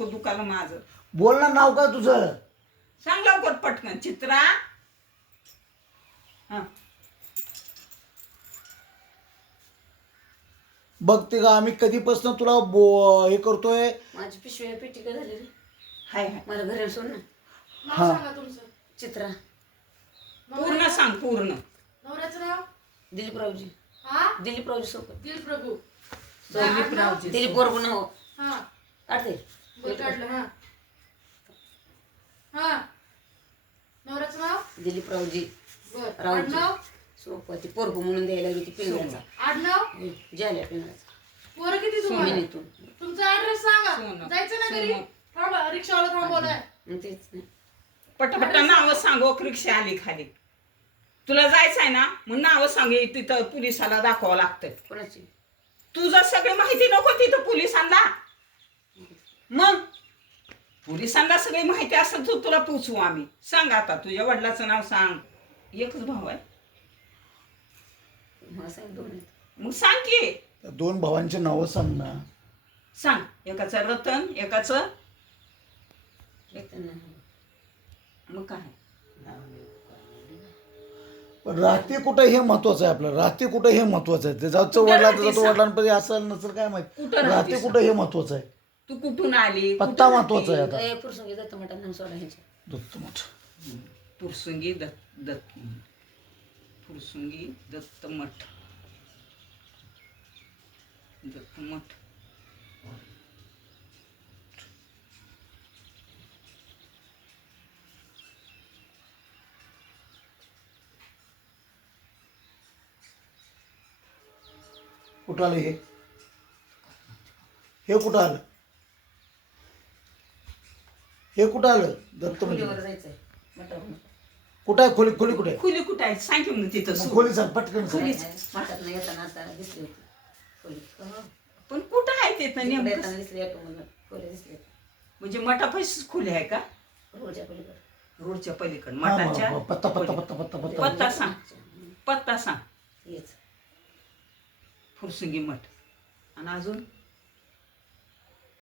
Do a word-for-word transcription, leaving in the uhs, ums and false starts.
डोकं दुखालं माझं. बोल ना, नाव काय तुझं? सांग लवकर पटकन. चित्रा. हा बघते का आम्ही कधीपासून तुला बो हे करतोय. माझी पिशवी पेटी का झाली रे? हाय हाय मला घरी सोड ना. हा. नाव सांगा तुमचं. चित्रा पूर्ण सांग पूर्ण. नवऱ्याचं नाव? दिलीपरावजी. हा दिलीपरावजी सोबत. दिल प्रभू. दिलीपरावजी. दिलीप बरोबर नाव हा काढते. बर काढलं. हा हा नवऱ्याचं नाव? दिलीपरावजी बर. रावजी. आडनाव? सोबत ती पोरगू म्हणून द्यायला लागली ती पिंगळाचा. आडनाव? ज्याला पिंगळाचा. पोरं किती तुम्हाला? सोमिनीतून. तुमचा ऍड्रेस सांगा. सोनं. जायचं ना घरी? सोनं. थांबा, रिक्षावाला थांबवलाय. मग तेच नाही. पटपट नावं सांग. ओ रिक्षा आली खाली. तुला जायचं आहे ना मग नावं सांग. हे तिथं पोलिसाला दाखवावं लागतं. कोणाची? तुझं सगळी माहिती नको तिथं पोलिसांना. मग पोलिसांना सगळी माहिती असं तू तुला पोचवू आम्ही. सांग आता तुझ्या वडिलाचं नाव सांग. एकच भाऊ आहे. मला सांग दोन आहेत. मग सांग की. त्या दोन भावांची नावं सांग ना. सांग. एकाचं रतन एकाचं. एक तर नाही. मग काय पण राहते कुठं हे महत्वाचं आहे आपलं. राहते कुठं हे महत्वाचं आहे. ते जाऊचं कुठं वडिला राहते जातो सांग? वडिलांपैकी असेल नसेल काय माहित. कुठं राहते राहते सांग? कुठं हे महत्वाचं आहे. तू कुठून आली? पत्ता कुठं महत्वाचा आहे राहते? आता. ए, पुरसंगी दत्त मठात नाव सोडा ह्याच्या. दत्तमठ. पुरसुंगी दत्त दत्त पुरसुंगी दत्तमठ. दत्तमठ. कुठं आलं हे? हे कुठं आलं? हे कुठं आलं? दत्तमठ. खोलीवर जायचंय मठावर. कुठं आहे खोली? खोली कुठे आहे? खोली कुठं आहे सांग की मग तिथं मग सु- खोली सांग पटकन सांग. मठात नाही येताना आता दिसली होती खोली. पण कुठं आहे तिथं तिकडे नेमकं? येताना दिसली ऑटोमधून खोली दिसली. म्हणजे मठापाशीच खोली आहे का? रोडच्या पलीकडे. रोडच्या पलीकडे हा, मठाच्या मग पत्ता पत्ता खोली. पत्ता पत्ता पत्ता. पत्ता सांग. पत्ता सांग. हेच. फुरसुंगी मठ. आणि अजून